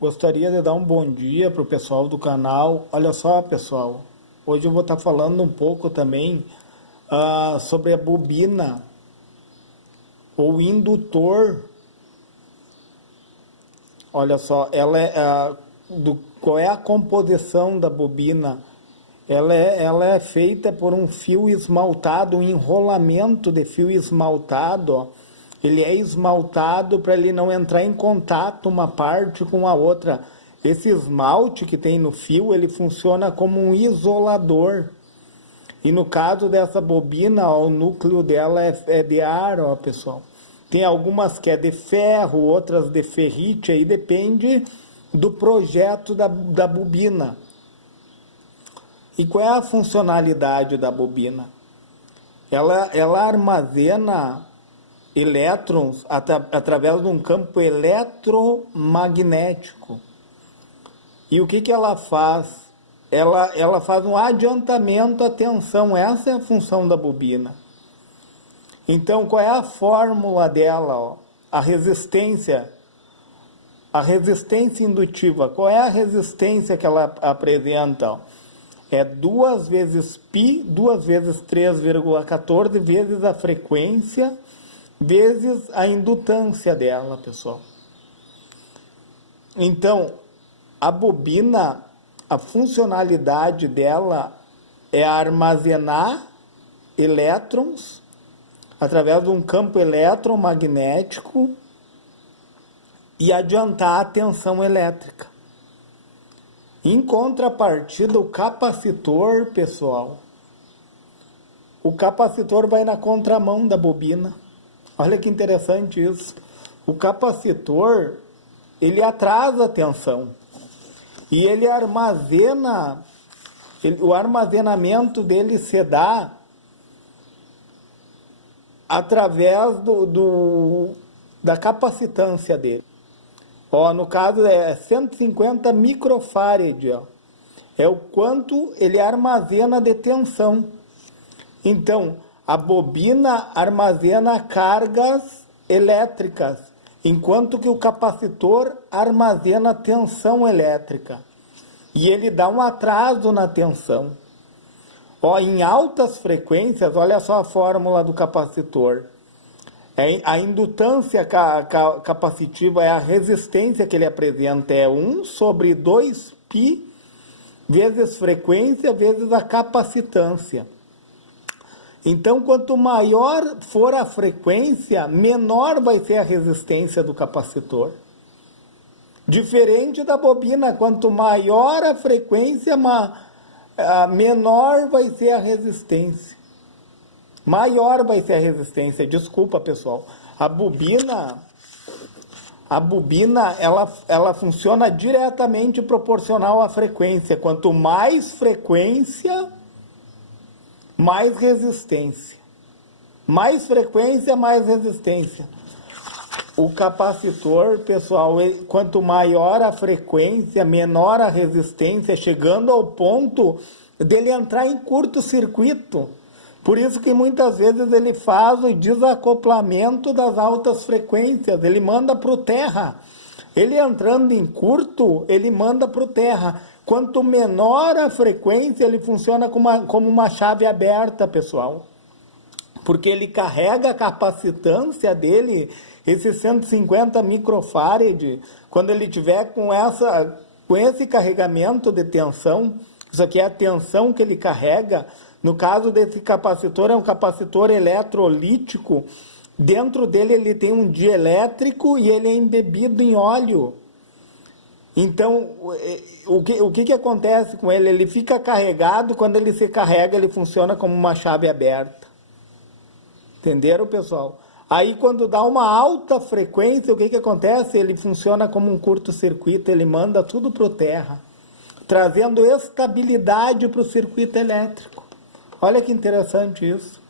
Gostaria de dar um bom dia para o pessoal do canal. Olha só, pessoal, hoje eu vou estar falando um pouco também sobre a bobina ou indutor. Olha só, qual é a composição da bobina? Ela é feita por um fio esmaltado, um enrolamento de fio esmaltado, ó. Ele é esmaltado para ele não entrar em contato uma parte com a outra. Esse esmalte que tem no fio, ele funciona como um isolador. E no caso dessa bobina, ó, o núcleo dela é de ar, ó, pessoal. Tem algumas que é de ferro, outras de ferrite, aí depende do projeto da bobina. E qual é a funcionalidade da bobina? Ela armazena elétrons através de um campo eletromagnético. E o que ela faz? Ela faz um adiantamento à tensão. Essa é a função da bobina. Então, qual é a fórmula dela? Ó? A resistência indutiva. Qual é a resistência que ela apresenta? Ó? É 2 vezes π, 2 vezes 3,14, vezes a frequência, vezes a indutância dela, pessoal. Então, a bobina, a funcionalidade dela é armazenar elétrons através de um campo eletromagnético e adiantar a tensão elétrica. Em contrapartida, o capacitor, pessoal, o capacitor vai na contramão da bobina. Olha que interessante isso. O capacitor, ele atrasa a tensão. E ele armazena, o armazenamento dele se dá através da capacitância dele. Ó, no caso é 150 microfarad, ó. É o quanto ele armazena de tensão. Então, a bobina armazena cargas elétricas, enquanto que o capacitor armazena tensão elétrica. E ele dá um atraso na tensão. Ó, em altas frequências, olha só a fórmula do capacitor. A indutância capacitiva é a resistência que ele apresenta, é 1 sobre 2π vezes frequência vezes a capacitância. Então, quanto maior for a frequência, menor vai ser a resistência do capacitor. Diferente da bobina, quanto maior a frequência, menor vai ser a resistência. Maior vai ser a resistência. Desculpa, pessoal. A bobina ela funciona diretamente proporcional à frequência. Quanto mais frequência, mais resistência. Mais frequência, mais resistência. O capacitor, pessoal, quanto maior a frequência, menor a resistência, chegando ao ponto dele entrar em curto-circuito. Por isso que muitas vezes ele faz o desacoplamento das altas frequências, ele manda para o terra. Ele entrando em curto, ele manda para o terra. Quanto menor a frequência, ele funciona como uma chave aberta, pessoal. Porque ele carrega a capacitância dele, esse 150 microfarad, quando ele tiver com esse carregamento de tensão, isso aqui é a tensão que ele carrega. No caso desse capacitor, é um capacitor eletrolítico. Dentro dele ele tem um dielétrico e ele é embebido em óleo. Então, o que acontece com ele? Ele fica carregado, quando ele se carrega, ele funciona como uma chave aberta. Entenderam, pessoal? Aí, quando dá uma alta frequência, o que acontece? Ele funciona como um curto-circuito, ele manda tudo para o terra, trazendo estabilidade para o circuito elétrico. Olha que interessante isso.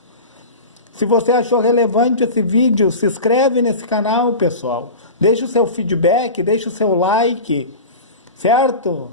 Se você achou relevante esse vídeo, se inscreve nesse canal, pessoal. Deixa o seu feedback, deixa o seu like, certo?